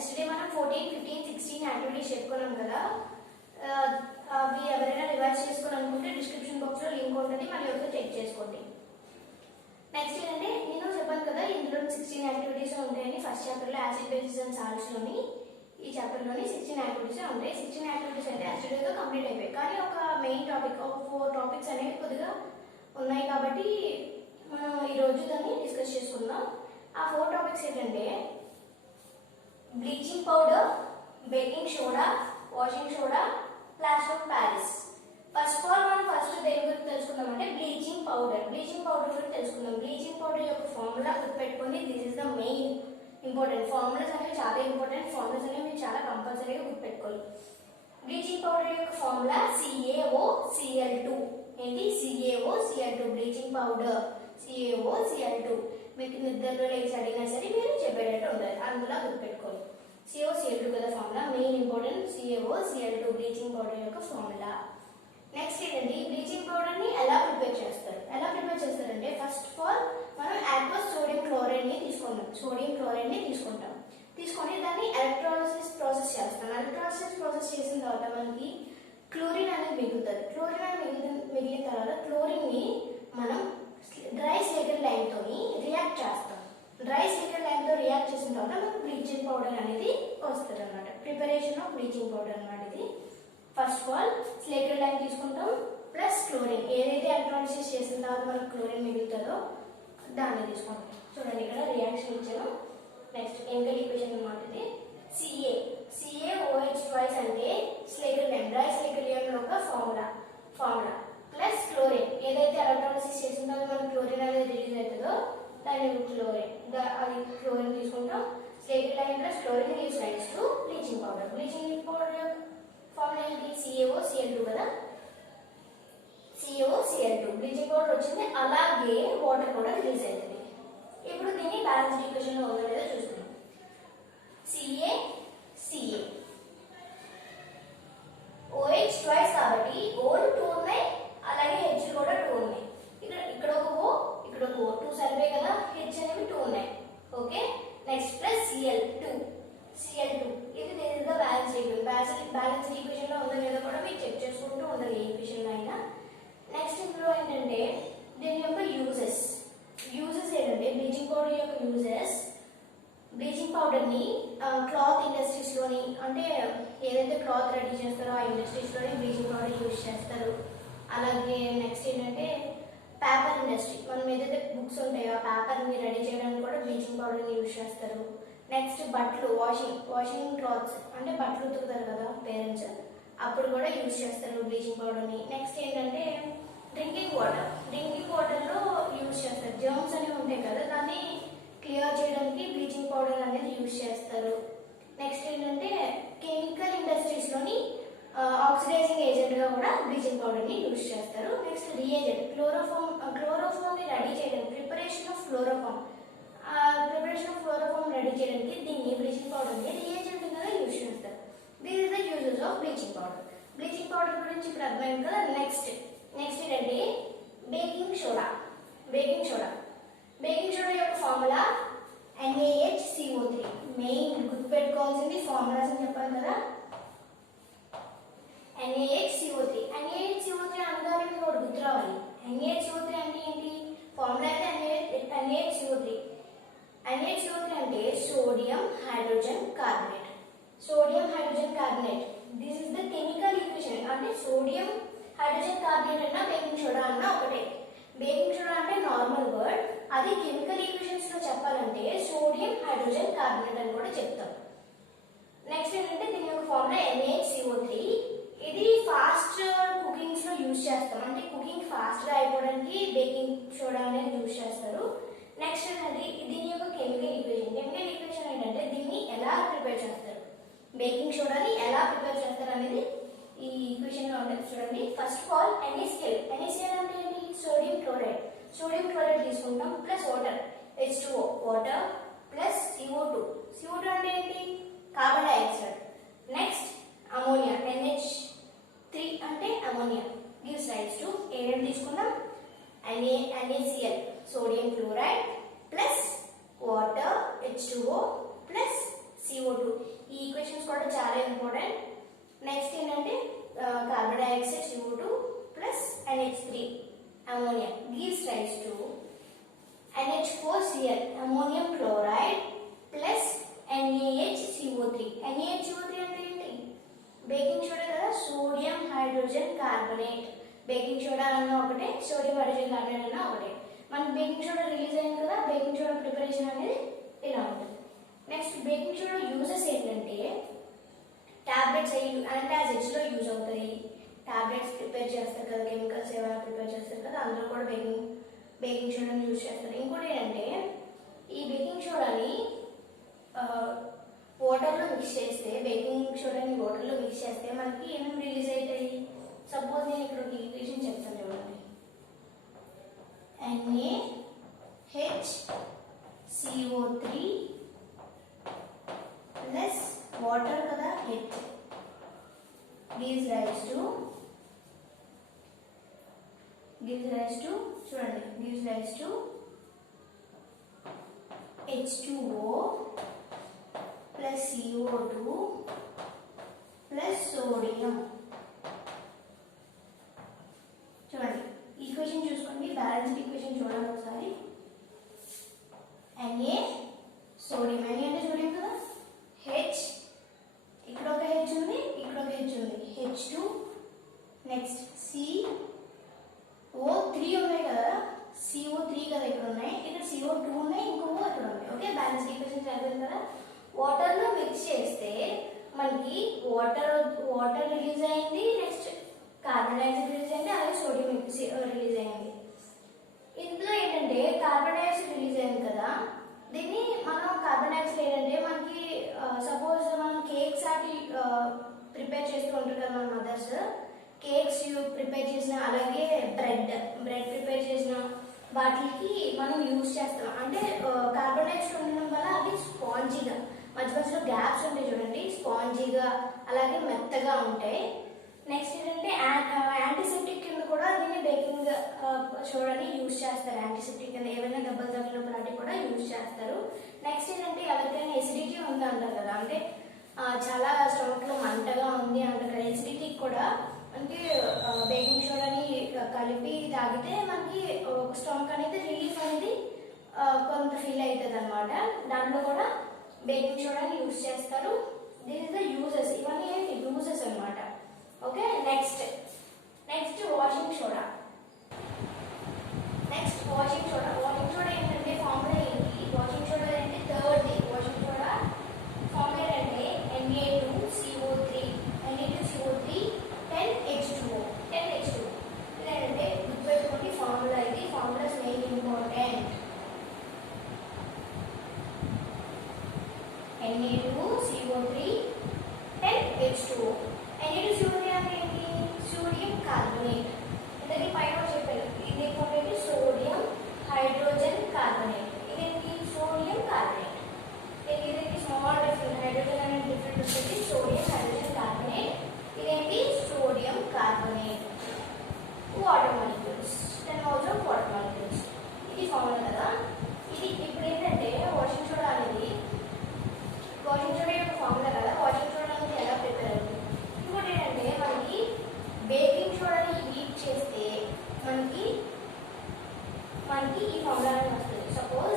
Yesterday మనం 14, 15, 16 activities చెప్పుకున్నాం కదా. అవి ఎవరైనా రివైజ్ చేసుకోవాలనుకుంటే డిస్క్రిప్షన్ బాక్స్ లో లింక్ ఉంటుంది, మళ్ళీ ఒకసారి చెక్ చేసుకోండి. నెక్స్ట్ ఏంటంటే నేను చెప్పాను కదా ఇందులో 16 యాక్టివిటీస్ ఉంటాయని. ఫస్ట్ చాప్టర్ లో యాసిడ్ బేసిస్ అండ్ సాల్ట్స్ లోని ఈ చాప్టర్ లోని 16 యాక్టివిటీస్ ఉంటాయి. 16 యాక్టివిటీస్ అంటే ఎస్టర్డేతో కంప్లీట్ అయిపోయాయి, కానీ ఒక మెయిన్ టాపిక్ ఒక 4 టాపిక్స్ అనేవి కొద్దిగా ఉన్నాయి కాబట్టి మనం ఈ రోజు దాన్ని డిస్కస్ చేసుకుందాం. ఆ 4 టాపిక్స్ ఏంటంటే bleaching powder, baking soda, washing soda, plaster of Paris. First of all మనం దేని గురించి తెలుసుకుందాం అంటే బ్లీచింగ్ పౌడర్. బ్లీచింగ్ పౌడర్ గురించి తెలుసుకుందాం. బ్లీచింగ్ పౌడర్ యొక్క ఫార్ములా గుర్తుపెట్టుకోండి. This is the main important. Formulas అనేవి చాలా ఇంపార్టెంట్. ఫార్ములాస్ అనేవి మీరు చాలా కంపల్సరీగా గుర్తుపెట్టుకోవాలి. బ్లీచింగ్ పౌడర్ యొక్క ఫార్ములా CaOCl2. ఏంటి? CaOCl2 bleaching powder CaOCl2. మీకు నిద్రలో లేచి అడిగినా సరే మీరు చెప్పేటట్టు ఉండాలి, అందులో గుర్తుపెట్టుకోవాలి. CaOCl2 కదా formula, main important. CaOCl2 bleaching powder యొక్క ఫార్ములా. నెక్స్ట్ ఏంటంటే ఈ బ్లీచింగ్ పౌడర్ ని ఎలా ప్రిపేర్ చేస్తారంటే ఫస్ట్ ఆఫ్ ఆల్ మనం aqueous సోడియం క్లోరైడ్ ని తీసుకుంటాం. తీసుకొని దాన్ని ఎలక్ట్రాలిసిస్ ప్రాసెస్ చేస్తాం. ఎలక్ట్రాలిసిస్ ప్రాసెస్ చేసిన తర్వాత మనకి క్లోరిన్ అనేది మిగులుతుంది. క్లోరిన్ అనేది మిగిలిన తర్వాత క్లోరిన్ ని మనం డ్రై స్లేటర్ లైమ్ తోని రియాక్ట్ చేస్తాం. డ్రై స్లేటర్ లైమ్ తో రియాక్ట్ చేసిన తర్వాత మనకు బ్లీచింగ్ పౌడర్ అనేది వస్తుంది అనమాట. ప్రిపరేషన్ ఆఫ్ బ్లీచింగ్ పౌడర్ అనమాట ఇది. First of all Slater lime తీసుకుంటాం ప్లస్ క్లోరిన్. ఏదైతే ఎలక్ట్రాలిసిస్ చేసిన తర్వాత మనకు క్లోరిన్ మిగులుతుందో దాన్ని తీసుకుంటాం. చూడండి ఇక్కడ రియాక్షన్ ఇచ్చాను. నెక్స్ట్ కెమికల్ ఈక్వేషన్ అన్నమాట ఇది. CaOH అంటే Slater lime, dry Slater lime యొక్క ఫార్ములా ప్లస్ క్లోరిన్. ఏదైతే ఎలక్ట్రాలిసిస్ చేసిన తర్వాత మనకు క్లోరిన్ అనేది రిలీజ్ అవుతుందో దాని క్లోరిన్. అది క్లోరిన్ తీసుకుంటాం. Slater lime plus chlorine gives rise to bleaching powder. Bleaching powder formula ఏంటి? CaOCl2 కదా. CaOCl2 బ్లీచింగ్ పౌడర్ వచ్చింది, అలాగే వాటర్ కూడా రిలీజ్ అవుతుంది. ఇప్పుడు దీన్ని బ్యాలెన్స్ ఈక్వేషన్ లో ఉందో లేదో చూసుకుందాం. Ca OH ట్వైస్ కాబట్టి O 2 ఉన్నాయి, అలాగే H కూడా 2 ఉన్నాయి. ఇక్కడ ఒక O, ఇక్కడ ఒక O, 2 సరిపోయి కదా. H అనేవి 2 ఉన్నాయి. ఓకే. Next plus Cl2. ఇది దీని బ్యాలెన్స్ ఈక్వేషన్. బ్యాలెన్స్ ఈక్వేషన్ లో ఉందో లేదో కూడా మీరు చెక్ చేసుకుంటూ ఉండాలి ఏ ఈక్వేషన్ లో అయినా. నెక్స్ట్ ఇందులో ఏంటంటే దీని యొక్క యూజెస్ ఏంటంటే బ్లీచింగ్ పౌడర్ యొక్క యూజెస్. బ్లీచింగ్ పౌడర్ ని క్లాత్ ఇండస్ట్రీస్ లోని, అంటే ఏదైతే క్లాత్ రెడీ చేస్తారో ఆ ఇండస్ట్రీస్ లోని బ్లీచింగ్ పౌడర్ యూజ్ చేస్తారు. అలాగే నెక్స్ట్ ఏంటంటే పేపర్ ఇండస్ట్రీ, మనం ఏదైతే బుక్స్ ఉంటాయో ఆ పేపర్ ని రెడీ చేయడానికి కూడా బ్లీచింగ్ పౌడర్ ని యూజ్ చేస్తారు. నెక్స్ట్ బట్టలు, వాషింగ్ క్లాత్స్, అంటే బట్టలు ఉతుకుతారు కదా పేరెంట్స్, అప్పుడు కూడా యూజ్ చేస్తారు బ్లీచింగ్ పౌడర్ ని. నెక్స్ట్ ఏంటంటే డ్రింకింగ్ వాటర్ లో యూజ్ చేస్తారు. జర్మ్స్ అనేవి ఉంటాయి కదా, దాన్ని క్లియర్ చేయడానికి బ్లీచింగ్ పౌడర్ అనేది యూజ్ చేస్తారు. నెక్స్ట్ ఏంటంటే కెమికల్ ఇండస్ట్రీస్ లోని ఆక్సిడైజింగ్ ఏజెంట్ గా కూడా బ్లీచింగ్ పౌడర్ ని యూజ్ చేస్తారు. నెక్స్ట్ రియేజెంట్, క్లోరోఫామ్ ని రెడీ చేయడానికి, ప్రిపరేషన్ ఆఫ్ క్లోరోఫామ్ రెడీ చేయడానికి దీన్ని బ్లీచింగ్ పౌడర్ ని రియేజెంట్ గా యూజ్ చేస్తారు. These is the uses of bleaching powder. Bleaching powder గురించి ఇప్పుడు అర్థమైంది కదా. నెక్స్ట్ ఏంటంటే బేకింగ్ సోడా యొక్క ఫార్ములా NaHCO3. మెయిన్ గుర్తుపెట్టుకోవాల్సింది ఫార్ములాస్ అని చెప్పాను కదా. NaHCO3 అనగానే మీకు ఒకటి గుర్తు రావాలి. NaHCO3 అంటే ఏంటి? ఫార్ములా అయితే NaHCO3 అంటే sodium hydrogen carbonate. This is the chemical equation. అంటే సోడియం హైడ్రోజన్ కార్బోనేట్ అన్న బేకింగ్ సోడా అన్న ఒకటే. బేకింగ్ సోడా అంటే నార్మల్ వర్డ్, అది కెమికల్ ఈక్వేషన్స్ లో చెప్పాలంటే సోడియం హైడ్రోజన్ కార్బోనేట్ అని కూడా చెప్తాం. నెక్స్ట్ ఏంటంటే దీని యొక్క ఫార్ములా NaHCO3. ఇది ఫాస్ట్ కుకింగ్స్ లో యూజ్ చేస్తాం, అంటే కుకింగ్ ఫాస్ట్ గా అయిపోవడానికి బేకింగ్ సోడా అనేది యూజ్ చేస్తారు. నెక్స్ట్ ఏంటంటే దీని యొక్క కెమికల్ ఈక్వేషన్ ఏంటంటే దీన్ని ఎలా ప్రిపేర్ చేస్తారు, బేకింగ్ సోడాని ఎలా ప్రిపేర్ చేస్తారు అనేది ఈ ఈక్వేషన్ లో ఉంటుంది. చూడండి. ఫస్ట్ ఆఫ్ ఆల్ NaCl అంటే ఏంటి? సోడియం క్లోరైడ్ తీసుకుంటాం plus water H2O, water plus CO2 అంటే ఏంటి? Carbon dioxide. Next ammonia NH3 అంటే అమోనియా గివ్స్ రైస్ టు ఏం తీసుకున్నాం? NaCl sodium chloride plus water H2O plus CO2. dioxide CO2 plus NH3 ammonia gives rise to NH4Cl ammonium chloride plus NaHCO3. NaHCO3 అంటే ఏంటి? Baking soda కదా, sodium hydrogen carbonate. Baking soda అన్న ఒకటే, sodium hydrogen carbonate అన్న ఒకటే. మనకి baking soda release అయింది కదా, బేకింగ్ సోడా ప్రిపరేషన్ అనేది ఇలా ఉంటుంది. నెక్స్ట్ బేకింగ్ సోడా యూజెస్ ఏంటంటే టాబ్లెట్స్ యాంటాసిడ్స్ లో యూజ్ అవుతాయి. టాబ్లెట్స్ ప్రిపేర్ చేస్తారు కదా, కెమికల్స్ ఏమైనా ప్రిపేర్ చేస్తారు కదా, అందులో కూడా బేకింగ్ సోడాని యూజ్ చేస్తారు. ఇంకోటి ఏంటంటే ఈ బేకింగ్ సోడాని వాటర్లో మిక్స్ చేస్తే, బేకింగ్ సోడాని వాటర్లో మిక్స్ చేస్తే మనకి ఏమేమి రిలీజ్ అవుతాయి? సపోజ్ నేను ఇక్కడ ఒక ఈక్వేషన్ చెప్తాను చూడండి. NaHCO3 ప్లస్ వాటర్ కదా H gives rise to H2O plus CO2 plus sodium. చూడండి ఈక్వేషన్ చూసుకోండి, బ్యాలెన్స్డ్ ఈక్వేషన్ చూడండి ఒకసారి. Na సోడియం, Na అంటే సోడియం కదా, H ఇక్కడ ఒక H ఉంది, ఇక్కడ ఒక H ఉంది, H2 నెక్స్ట్ CO3 ఉన్నాయి కదా, CO3 కదా ఇక్కడ ఉన్నాయి, ఇక్కడ CO2 ఉన్నాయి, ఇంకొక ఇక్కడ ఉన్నాయి. ఓకే, బ్యాలెన్స్డ్ ఈక్వేషన్ చదివాను కదా. వాటర్లో మిక్స్ చేస్తే మనకి వాటర్ రిలీజ్ అయింది, నెక్స్ట్ కార్బన్ డైఆక్సైడ్ రిలీజ్ అయింది, అలాగే సోడియం రిలీజ్ అయింది. ఇందులో ఏంటంటే కార్బన్ డైఆక్సైడ్ రిలీజ్ అయింది కదా, దీన్ని మనం కార్బన్ డైఆక్సైడ్ ఏంటంటే మనకి సపోజ్ మనం కేక్స్ అవి ప్రిపేర్ చేస్తూ ఉంటారు కదా మన మదర్స్, కేక్స్ ప్రిపేర్ చేసిన, అలాగే బ్రెడ్ ప్రిపేర్ చేసిన వాటికి మనం యూజ్ చేస్తాం. అంటే కార్బన్ డైఆక్సైడ్ ఉండడం వల్ల అవి స్పాంజీగా, మధ్య మధ్యలో గ్యాప్స్ ఉంటాయి చూడండి, స్పాంజీగా అలాగే మెత్తగా ఉంటాయి. నెక్స్ట్ ఏంటంటే యాంటీసెప్టిక్ కింద కూడా దీన్ని బేకింగ్ సోడాని యూజ్ చేస్తారు. యాంటీసెప్టిక్ కింద ఏమైనా దెబ్బలు తగిలినప్పుడు లాంటివి కూడా యూజ్ చేస్తారు. నెక్స్ట్ ఏంటంటే ఎవరికైనా ఎసిడిటీ ఉంది అంటారు కదా, అంటే చాలా స్టమక్ లో మంటగా ఉంది అంటారు కదా, ఎసిడిటీకి కూడా అంటే బేకింగ్ సోడాని కలిపి తాగితే మనకి స్టమక్ అనేది రిలీఫ్ అనేది కొంత ఫీల్ అవుతుంది అనమాట. దాంట్లో కూడా బేకింగ్ సోడాని యూజ్ చేస్తారు. దిస్ ఇస్ ద యూజెస్, ఇవన్నీ ఏంటి యూజెస్ అనమాట. Okay, next washing soda. Washing soda ఏంటంటే ఫార్ములా ఏంటి? వాషింగ్ సోడా అంటే థర్డ్ వాషింగ్ సోడా ఫార్ములా అంటే Na2CO3 10H2O ఇదేంటంటే గుర్తుపెట్టుకోండి ఫార్ములా. ఇది formulas main important. Na2CO3 10H2O. Na2CO3 అంటే ఏంటి? Sodium carbonate. ఇంతకీ పైన చెప్పారు, ఇది ఏంటంటే సోడియం హైడ్రోజన్ కార్బోనేట్. ఇదేంటి? Sodium carbonate. ఇదేంటి? స్మాల్ డిఫరెంట్, హైడ్రోజన్ అనేది డిఫరెంట్ వచ్చేసి సోడియం హైడ్రోజన్ కార్బోనేట్. ఇదేంటి? Sodium carbonate. Water molecules, then also water molecules. ఇది ఫార్ములా కదా. ఇది ఇప్పుడు ఏంటంటే వాషింగ్ సోడా అనేది యొక్క ఫార్ములా కదా. వాషింగ్ సోడా అనేది ఎలా ప్రిపేర్ అవుతుంది? ఇంకోటి ఏంటంటే మనకి బేకింగ్ సోడాని హీట్ చేస్తే మనకి ఈ ఫార్ములా అనేది వస్తుంది. Suppose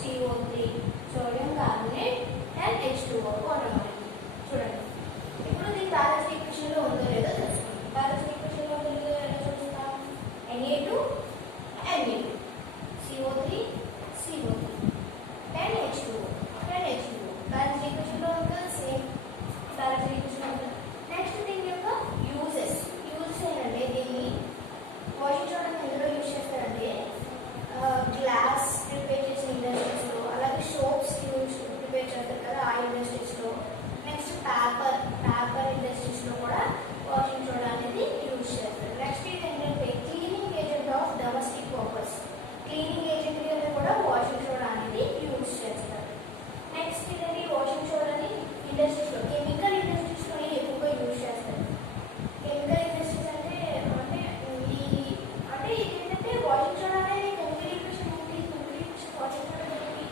CO3 sodium carbonate and H2O water molecule. చూడండి ఇప్పుడు దీని బ్యాలెన్స్ ఈక్వేషన్ లో ఉందో లేదో తెలుసుకుందాం. బ్యాలెన్స్ ఈక్వేషన్ లో ఉందో లేదో ఎలా చూస్తాం? Na2 Na2 CO3 CO3 then H2O then H2O balance equation లో ఉంటుంది సేమ్ బ్యాలెన్స్ ఈక్వేషన్ లో ఉంటుంది. నెక్స్ట్ దీని యొక్క యూజెస్ ఏంటంటే దీన్ని వాషింగ్ సోడా ఎందులో యూజ్ చేస్తారంటే గ్లాస్ ప్రిపేర్ చేసిన ఇండస్ట్రీస్లో, అలాగే సోప్స్ ప్రిపేర్ చేస్తారు కదా ఆ ఇండస్ట్రీస్లో, నెక్స్ట్ పేపర్ ఇండస్ట్రీస్లో కూడా వాషింగ్ సోడా అనేది యూజ్ చేస్తారు. నెక్స్ట్ ఇది ఏంటంటే cleaning agent of domestic purpose, cleaning agent కూడా వాషింగ్ సోడా అనేది యూజ్ చేస్తారు. నెక్స్ట్ ఇదండి వాషింగ్ సోడాని ఇండస్ట్రీస్లో కెమికల్ ఇండస్ట్రీస్లో ఎక్కువగా యూజ్ చేస్తారు. కెమికల్ ఇండస్ట్రీస్ అంటే ఇది ఏంటంటే వాషింగ్ సోడా అనేది కెమికల్ ఈక్వేషన్ ఏంటి? కెమికల్ ఈక్వేషన్ వాషింగ్ సోడా ఏంటి?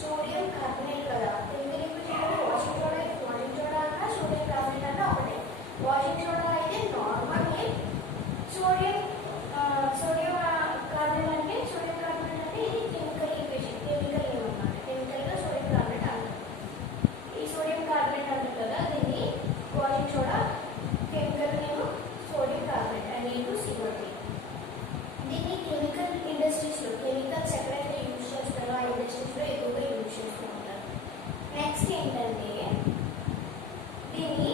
సోడియం కార్బోనేట్ కదా. కెమికల్ ఈక్వేషన్ అంటే వాషింగ్ సోడా అన్నా సోడియం కార్బోనేట్ అన్నా ఒకటే. వాషింగ్ సోడా అయితే నార్మల్ నేమ్, సోడియం కార్బోనేట్ అంటే ఇది కెమికల్ ఈక్వేషన్, కెమికల్ నేమ్ అన్నమాట. కెమికల్గా సోడియం కార్బోనేట్ అంటారు. ఈ సోడియం కార్బోనేట్ అంటారు కదా దీన్ని washing soda, chemical name sodium carbonate Na2CO3. దీన్ని కెమికల్ ఇండస్ట్రీస్లో కెమికల్స్ ఎక్కడైతే యూజ్ చేస్తారో ఆ ఇండస్ట్రీస్లో ఎక్కువగా యూజ్ చేస్తూ ఉంటారు. నెక్స్ట్ ఏంటంటే దీన్ని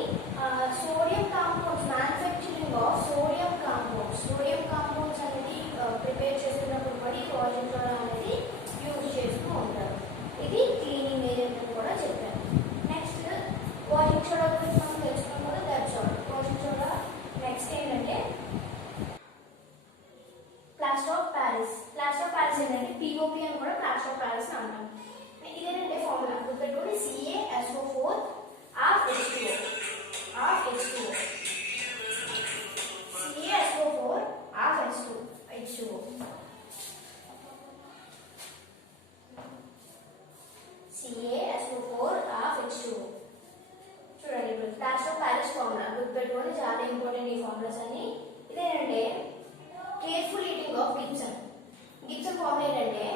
sodium compounds, manufacturing of sodium compounds అనేది ప్రిపేర్ చేస్తున్నప్పుడు కూడా ఈ వాషింగ్ సోడా అనేది యూజ్ చేస్తూ ఉంటారు. ఇది క్లీనింగ్ ఏజెంట్ అని కూడా చెప్పారు. నెక్స్ట్ వాషింగ్ సోడా గురించి మనం తెలుసుకున్నాం కదా, that's all. Washing soda next ఏంటంటే ప్లాస్టర్ ఆఫ్ ప్యారిస్ ఏంటంటే POP అని కూడా ప్లాస్టర్ ఆఫ్ ప్యారిస్ అంటాం. ఇదేంటంటే ఫార్ములా గుర్తుపెట్టుకోండి, CaSO4 of H2O CaSO4 of H2O CaSO4 of H2O. చూడండి ఇప్పుడు ప్లాస్టర్ ఆఫ్ ప్యారిస్ ఫార్ములా గుర్తుపెట్టుకోండి, చాలా ఇంపార్టెంట్ ఈ ఫార్ములాస్ అన్ని. ఇదేంటంటే careful eating of Gibson formula ఏంటంటే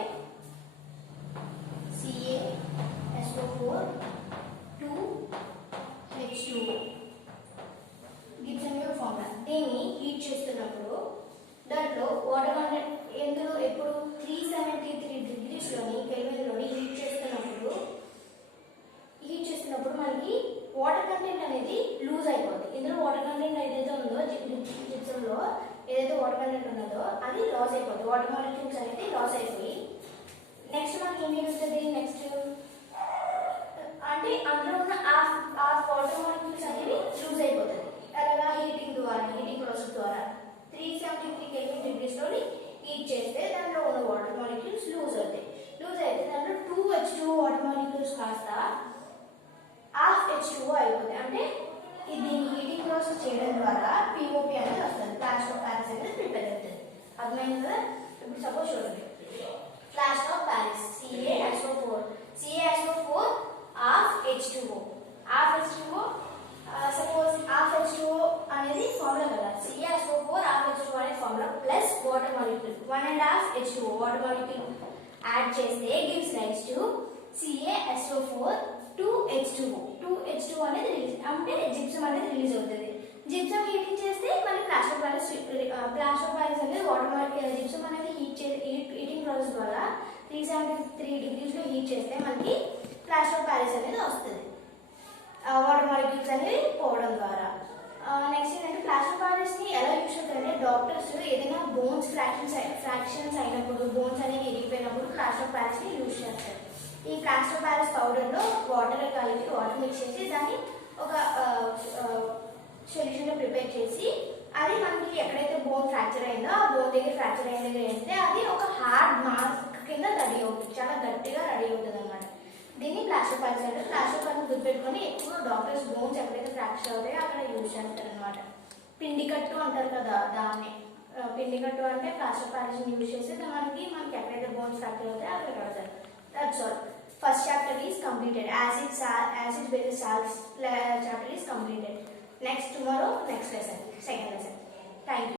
CaSO4 2H2O గిబ్సన్ యొక్క ఫార్ములా. దీన్ని హీట్ చేస్తున్నప్పుడు దాంట్లో వాటర్ కంటెంట్ ఎందులో ఎప్పుడు 373 డిగ్రీస్లోని కెల్విన్లోని హీట్ చేస్తున్నప్పుడు మనకి వాటర్ కంటెంట్ అనేది లూజ్ అయిపోతుంది. ఇందులో వాటర్ కంటెంట్ ఏదైతే ఉందో జిప్సంలో ఏదైతే వాటర్ కంటెంట్ ఉన్నదో అది లాస్ అయిపోతుంది. వాటర్ మాలిక్యూల్స్ అనేది లాస్ అయిపోయి నెక్స్ట్ మనకి ఏం మిగులుతుంది? నెక్స్ట్ అంటే అందులో ఉన్న ఆ వాటర్ మాలిక్యూల్స్ అనేవి లూజ్ అయిపోతుంది. అలాగా హీటింగ్ ప్రాసెస్ ద్వారా 373 కెల్విన్ డిగ్రీస్లోని హీట్ చేస్తే దాంట్లో ఉన్న వాటర్ మాలిక్యూల్స్ లూజ్ అవుతాయి. లూజ్ అయితే దాంట్లో 2H2O వాటర్ మాలిక్యూల్స్ కాస్త హాఫ్ H2O అయిపోతుంది. అంటే దీన్ని హీటింగ్ ప్రాసెస్ చేయడం ద్వారా POP అనేది వస్తుంది, ప్లాస్టర్ ఆఫ్ ప్యారిస్ అనేది ప్రిపేర్ అవుతుంది. అర్థమైంది కదా? ఇప్పుడు సపోజ్ చూడండి, plaster of Paris CaSO4 half H2O suppose half H2O అనేది ఫార్ములా కదా, CaSO4 హాఫ్ H2O అనే formula plus water molecule 1.5 H2O water molecule add చేస్తే gives rise to CaSO4 2H2O అనేది రిలీజ్ అంటే జిప్సం అనేది రిలీజ్ అవుతుంది. జిప్సం హీటింగ్ చేస్తే మనకి ప్లాస్టర్ ఆఫ్ ప్యారిస్ అనేది వాటర్ మాలిక్యూల్ జిప్సం అనేది హీటింగ్ ప్రాసెస్ ద్వారా 373 డిగ్రీస్లో హీట్ చేస్తే మనకి ప్లాస్టర్ ఆఫ్ ప్యారిస్ అనేది వస్తుంది, వాటర్ మాలిక్యూల్స్ అనేవి పోవడం ద్వారా. నెక్స్ట్ ఏంటంటే ప్లాస్టర్ ఆఫ్ ప్యారిస్ని ఎలా యూజ్ చేస్తారంటే డాక్టర్స్ ఏదైనా బోన్స్ ఫ్రాక్షన్స్ అయినప్పుడు, బోన్స్ అనేవి ఇరిగిపోయినప్పుడు ప్లాస్టర్ ఆఫ్ ప్యారిస్ని యూజ్ చేస్తారు. ఈ ప్లాస్టర్ ఆఫ్ ప్యారిస్ పౌడర్లో వాటర్ కలిపి వాటర్ మిక్స్ చేసి దాన్ని ఒక సొల్యూషన్లో ప్రిపేర్ చేసి అది మనకి ఎక్కడైతే బోన్ ఫ్రాక్చర్ అయిందో ఆ బోన్ దగ్గర ఫ్రాక్చర్ అయిన దగ్గర వేస్తే అది ఒక హార్డ్ మాస్క్ కింద రెడీ అవుతుంది, చాలా గట్టిగా రెడీ అవుతుంది అన్నమాట. దీన్ని ప్లాస్టర్ ఆఫ్ ప్యారిస్ అంటే ప్లాస్టర్ ఆఫ్ ప్యారిస్ గుర్తుపెట్టుకొని ఎక్కువ డాక్టర్స్ బోన్స్ ఎక్కడైతే ఫ్రాక్చర్ అవుతాయో అక్కడ యూజ్ చేస్తారు అనమాట. పిండి కట్టు అంటారు కదా దాన్ని, పిండి కట్టు అంటే ప్లాస్టర్ ఆఫ్ ప్యారిస్ యూజ్ చేసి మనకి ఎక్కడైతే బోన్స్ ఫ్రాక్చర్ అవుతాయో అక్కడ కడతారు. That's all. First chapter is completed. Acid base salts chapter is completed. Next tomorrow, next lesson, second lesson. Thank you.